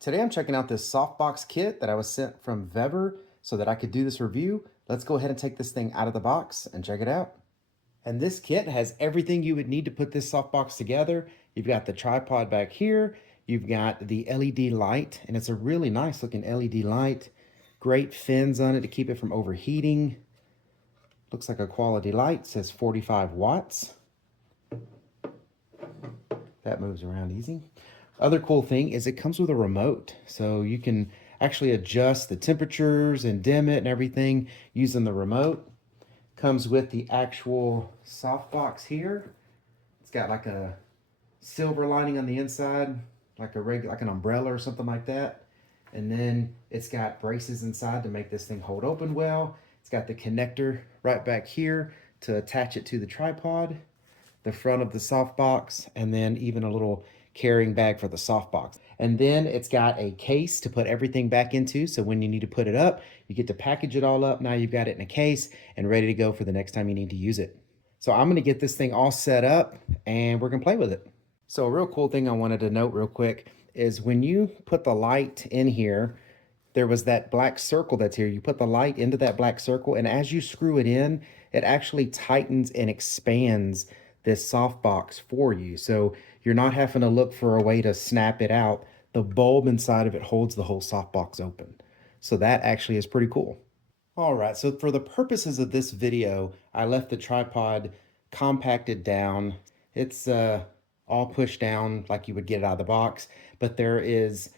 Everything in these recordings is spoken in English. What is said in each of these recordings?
Today I'm checking out this softbox kit that I was sent from VEVOR so that I could do this review. Let's go ahead and take this thing out of the box and check it out. And this kit has everything you would need to put this softbox together. You've got the tripod back here. You've got the LED light, and it's a really nice looking LED light. Great fins on it to keep it from overheating. Looks like a quality light, says 45 watts. That moves around easy. Other cool thing is it comes with a remote, so you can actually adjust the temperatures and dim it and everything using the remote. Comes with the actual softbox here. It's got like a silver lining on the inside, like an umbrella or something like that. And then it's got braces inside to make this thing hold open well. It's got the connector right back here to attach it to the tripod, the front of the softbox, and then even a little carrying bag for the softbox. And then it's got a case to put everything back into, so when you need to put it up, you get to package it all up. Now you've got it in a case and ready to go for the next time you need to use it. So I'm gonna get this thing all set up and we're gonna play with it. So a real cool thing I wanted to note real quick is when you put the light in here, there was that black circle that's here. You put the light into that black circle, and as you screw it in, it actually tightens and expands this softbox for you. So you're not having to look for a way to snap it out. The bulb inside of it holds the whole softbox open. So that actually is pretty cool. All right, so for the purposes of this video, I left the tripod compacted down. It's all pushed down like you would get it out of the box, but there is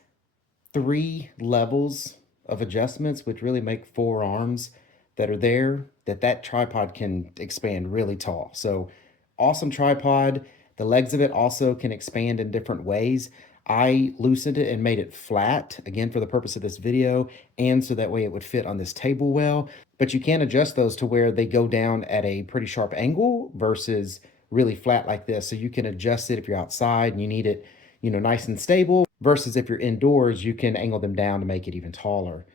3 levels of adjustments, which really make 4 arms that are there, that tripod can expand really tall. So awesome tripod. The legs of it also can expand in different ways. I loosened it and made it flat, again, for the purpose of this video, and so that way it would fit on this table well. But you can adjust those to where they go down at a pretty sharp angle versus really flat like this. So you can adjust it if you're outside and you need it, nice and stable, versus if you're indoors, you can angle them down to make it even taller.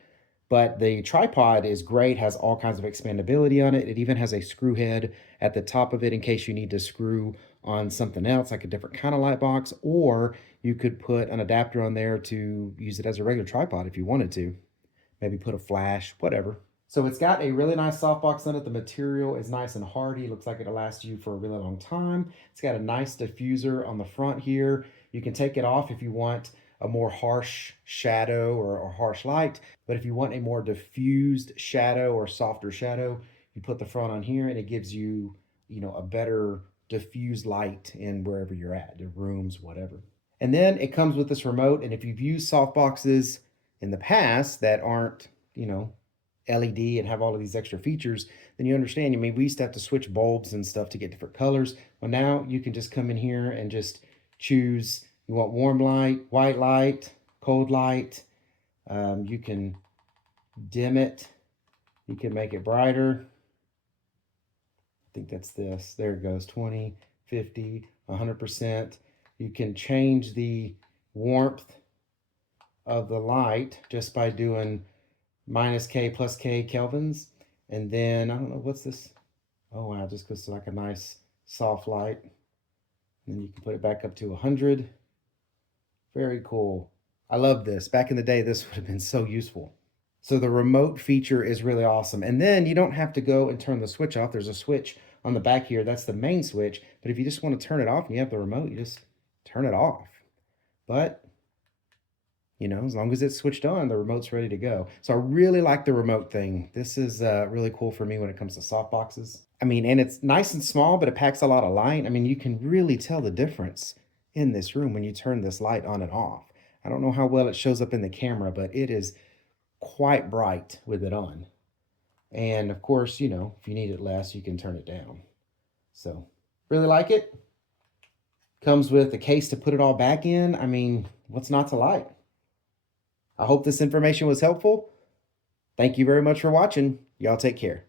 But the tripod is great, has all kinds of expandability on it. It even has a screw head at the top of it in case you need to screw on something else, like a different kind of light box, or you could put an adapter on there to use it as a regular tripod if you wanted to. Maybe put a flash, whatever. So it's got a really nice softbox on it. The material is nice and hardy. Looks like it'll last you for a really long time. It's got a nice diffuser on the front here. You can take it off if you want a more harsh shadow or harsh light. But if you want a more diffused shadow or softer shadow, you put the front on here and it gives you, a better diffused light in wherever you're at, your rooms, whatever. And then it comes with this remote. And if you've used softboxes in the past that aren't, LED and have all of these extra features, then you understand. I mean, we used to have to switch bulbs and stuff to get different colors. Well, now you can just come in here and just choose. You want warm light, white light, cold light. You can dim it. You can make it brighter. I think that's this. There it goes, 20, 50, 100%. You can change the warmth of the light just by doing -K plus K kelvins. And then, I don't know, what's this? Oh, wow, just goes to like a nice soft light. And then you can put it back up to 100. Very cool. I love this. Back in the day, this would have been so useful. So the remote feature is really awesome. And then you don't have to go and turn the switch off. There's a switch on the back here. That's the main switch. But if you just want to turn it off and you have the remote, you just turn it off. But, as long as it's switched on, the remote's ready to go. So I really like the remote thing. This is really cool for me when it comes to softboxes. I mean, and it's nice and small, but it packs a lot of light. I mean, you can really tell the difference in this room when you turn this light on and off. I don't know how well it shows up in the camera, but it is quite bright with it on. And of course, if you need it less, you can turn it down. So really like it. Comes with a case to put it all back in. I mean, what's not to like? I hope this information was helpful. Thank you very much for watching. Y'all take care.